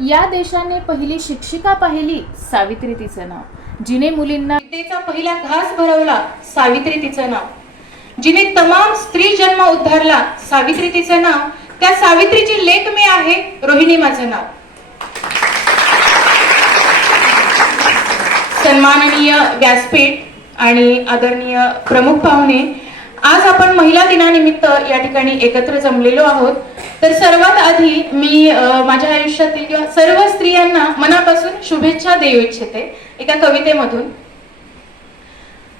या देशाने पहिली शिक्षिका पाहिली सावित्री तिचं नाव. जिने मुलींना विद्येचा पहिला घास भरवला सावित्री तिचं नाव. जिने तमाम स्त्री जन्म उद्धारला सावित्री तिचं नाव. त्या सावित्रीची लेख मी आहे रोहिणी माझं नाव. सन्माननीय व्यासपीठ आणि आदरणीय प्रमुख पाहुणे आज आपण महिला दिनानिमित्त या ठिकाणी एकत्र जमलेलो आहोत. तर सर्वात आधी मी माझ्या आयुष्यातील किंवा सर्व स्त्रियांना मनापासून शुभेच्छा देऊ इच्छिते एका कवितेमधून.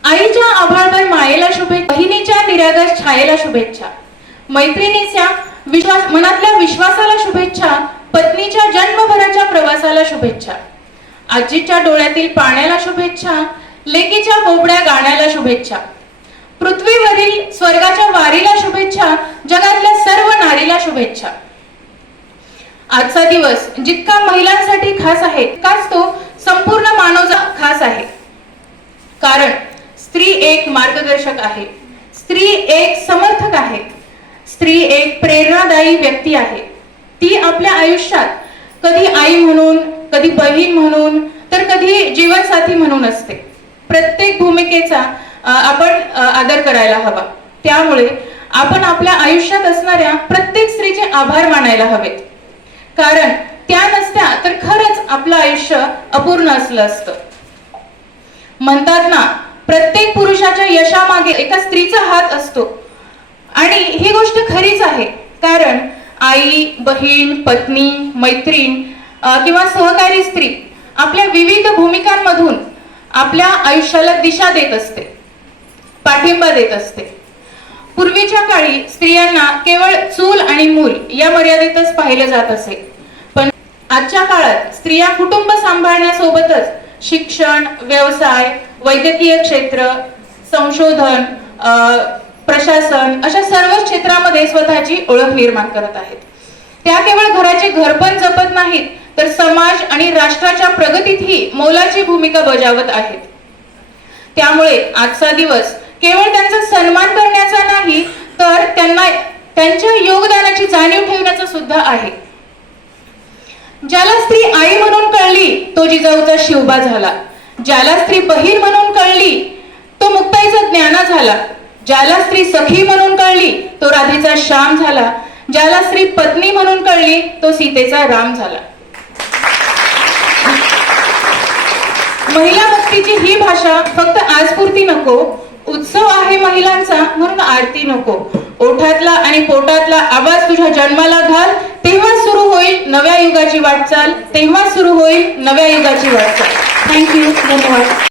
आईच्या आभाळभर मायेला शुभेच्छा बहिणीच्या निरागस छायेला शुभेच्छा. मैत्रिणीच्या विश्वास मनातल्या विश्वासाला शुभेच्छा. पत्नीच्या जन्मभराच्या प्रवासाला शुभेच्छा. आजीच्या डोळ्यातील पाण्याला शुभेच्छा. लेकीच्या बोबड्या गाण्याला शुभेच्छा. पृथ्वीवरील स्वर्गाच्या वारीला शुभेच्छा जगातल्या सर्व नारीला शुभेच्छा. आजचा दिवस जितका महिलांसाठी खास आहे तितकाच तो संपूर्ण मानवजा खास आहे. कारण स्त्री एक मार्गदर्शक आहे स्त्री एक समर्थक आहे स्त्री एक प्रेरणादायी व्यक्ती आहे. ती आपल्या आयुष्यात कधी आई म्हणून कधी बहीण म्हणून तर कधी जीवनसाथी म्हणून असते. प्रत्येक भूमिकेचा आपण आदर करायला हवा. त्यामुळे आपण आपल्या आयुष्यात असणाऱ्या प्रत्येक स्त्रीचे आभार मानायला हवेत. कारण त्या नसत्या तर खरंच आपलं आयुष्य अपूर्ण असलं असतं. म्हणतात ना प्रत्येक पुरुषाच्या यशामागे एका स्त्रीचा हात असतो. आणि ही गोष्ट खरीच आहे. कारण आई बहीण पत्नी मैत्रीण किंवा सहकारी स्त्री आपल्या विविध भूमिकांमधून आपल्या आयुष्याला दिशा देत असते. पाठिंबा देत असते. पूर्वीच्या काळी स्त्रियांना केवळ चूल आणि मूल या मर्यादेतच पाहिलं जात असे. पण आजच्या काळात स्त्रिया कुटुंब सांभाळण्यासोबतच शिक्षण व्यवसाय वैद्यकीय क्षेत्र संशोधन प्रशासन अशा सर्व क्षेत्रामध्ये स्वतःची ओळख निर्माण करत आहेत. त्या केवळ घराचे घरपण जपत नाहीत तर समाज आणि राष्ट्राच्या प्रगतीतही मोलाची भूमिका बजावत आहेत. त्यामुळे आजचा दिवस केवळ त्यांचा सन्मान करण्याचा नाही तर त्यांना त्यांच्या योगदानाची जाणीव ठेवण्याचा सुद्धा आहे. ज्याला स्त्री आई म्हणून कळली तो जिजाऊचा शिवबा झाला. ज्याला स्त्री बहीण म्हणून कळली तो मुक्ताईचा ज्ञाना झाला. ज्याला स्त्री सखी म्हणून कळली तो राधेचा श्याम झाला. ज्याला स्त्री पत्नी म्हणून कळली तो सीतेचा राम झाला. महिला भक्तीची ही भाषा फक्त आजपुरती नको उत्सव आहे महिलांचा म्हणून आरती नको. ओठातला आणि पोटातला आवाज तुझ्या जन्माला घाल तेव्हा सुरू होईल नव्या युगाची वाटचाल तेव्हा सुरू होईल नव्या युगाची वाटचाल. थँक्यू धन्यवाद.